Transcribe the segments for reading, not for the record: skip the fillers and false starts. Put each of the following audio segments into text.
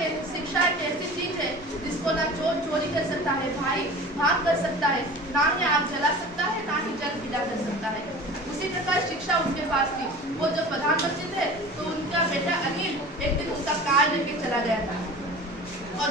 शिक्षा एक ऐसी चीज है जिसको ना चोर चोरी कर सकता है, भाई भाग कर सकता है, ना ही आग जला सकता है, ना ही जल पीला कर सकता है। उसी प्रकार शिक्षा उनके पास थी। वो जब प्रधानमंत्री थे तो उनका बेटा अनिल एक दिन उनका कार लेके चला गया था और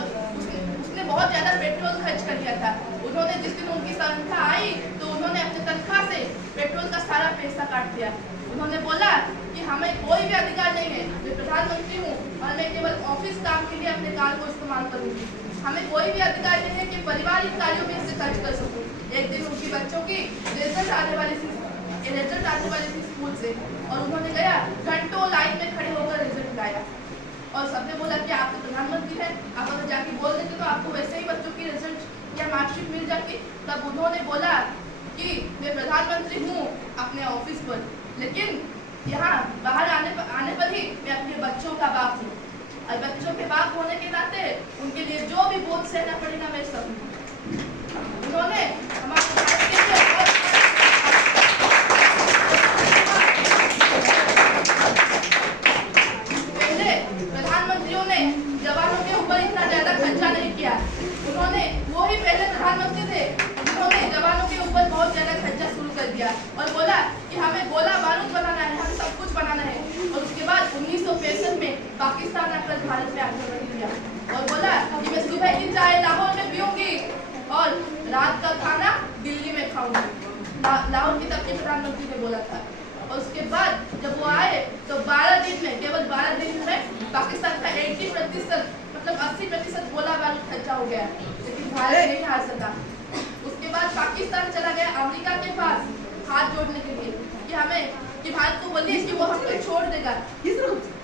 उसने बहुत ज्यादा पेट्रोल खर्च कर दिया था। उन्होंने जिस दिन उनकी तनख्वाह आई तो उन्होंने अपने तनख्वाह से पेट्रोल का सारा पैसा काट दिया। उन्होंने बोला कि हमें कोई भी अधिकार नहीं है, मैं प्रधानमंत्री हूँ और मैं केवल ऑफिस काम के लिए अपने कार को इस्तेमाल करूंगी। हमें कोई भी अधिकार नहीं है कि पारिवारिक कार्यों में इससे खर्च कर सकूं। एक दिन उनकी बच्चों की रिजल्ट आने वाली थी स्कूल से और उन्होंने गया घंटों लाइन में खड़े होकर रिजल्ट लाया और सबने बोला कि आप तो प्रधानमंत्री हैं, आप अगर जाके बोल देते तो आपको वैसे ही बच्चों की रिजल्ट या मार्कशीट मिल जाती। तब उन्होंने बोला कि मैं प्रधानमंत्री हूँ अपने ऑफिस पर, लेकिन यहाँ बाहर आने पर ही मैं अपने बच्चों का बाप हूँ और बच्चों के बाप होने के नाते उनके लिए जो भी बोझ सहना पड़ेगा मैं सहूंगा। उन्होंने हमारे पहले प्रधानमंत्रियों ने जवानों के ऊपर इतना ज्यादा खर्चा नहीं किया। उन्होंने वो ही पहले प्रधानमंत्री थे जिन्होंने जवानों के ऊपर बहुत ज्यादा खर्चा शुरू कर दिया और बोला कि हमें गोला बारूद बनाना है, हमें सब कुछ बनाना है। और उसके बाद 1965 में पाकिस्तान आकर भारत में आक्रमण किया और बोला कि मैं सुबह की चाय लाहौर में पीऊंगी और रात का खाना दिल्ली में खाऊंगी। लाहौर की तब के प्रधानमंत्री ने बोला था। और उसके बाद जब वो आए तो 12 दिन में, केवल 12 दिन में पाकिस्तान का 80% मतलब 80% गोला बारूद खर्चा हो गया, लेकिन भारत नहीं हार सका। उसके बाद पाकिस्तान चला गया अमेरिका के पास हाथ जोड़ने के लिए कि भारत को बोलिए कि वो हमको छोड़ देगा।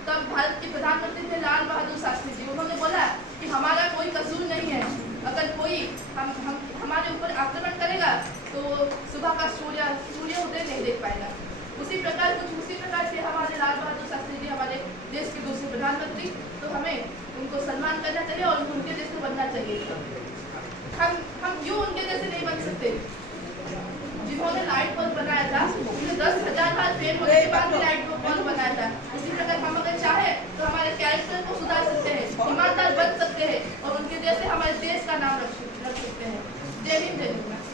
तब भारत के प्रधानमंत्री थे लाल बहादुर शास्त्री जी। उन्होंने बोला कि हमारा कोई कसूर नहीं है, अगर कोई हमारे ऊपर आक्रमण करेगा तो सुबह का सूर्य उदय नहीं देख पाएगा। उसी प्रकार से हमारे लाल बहादुर शास्त्री जी हमारे देश के दूसरे प्रधानमंत्री, तो हमें उनको सम्मान करना चाहिए और उनके जैसे बनना चाहिए। हम क्यों उनके जैसे नहीं बन सकते? जिन्होंने लाइट बल्ब बनाया था उन्हें 10,000 बार फेल होने के बाद भी लाइट बल्ब बनाया था। उसी प्रकार हम अगर चाहे तो हमारे कैरेक्टर को सुधार सकते हैं, ईमानदार बन सकते हैं और उनके जैसे हमारे देश का नाम रख सकते हैं। जय हिंद, जय हिंद।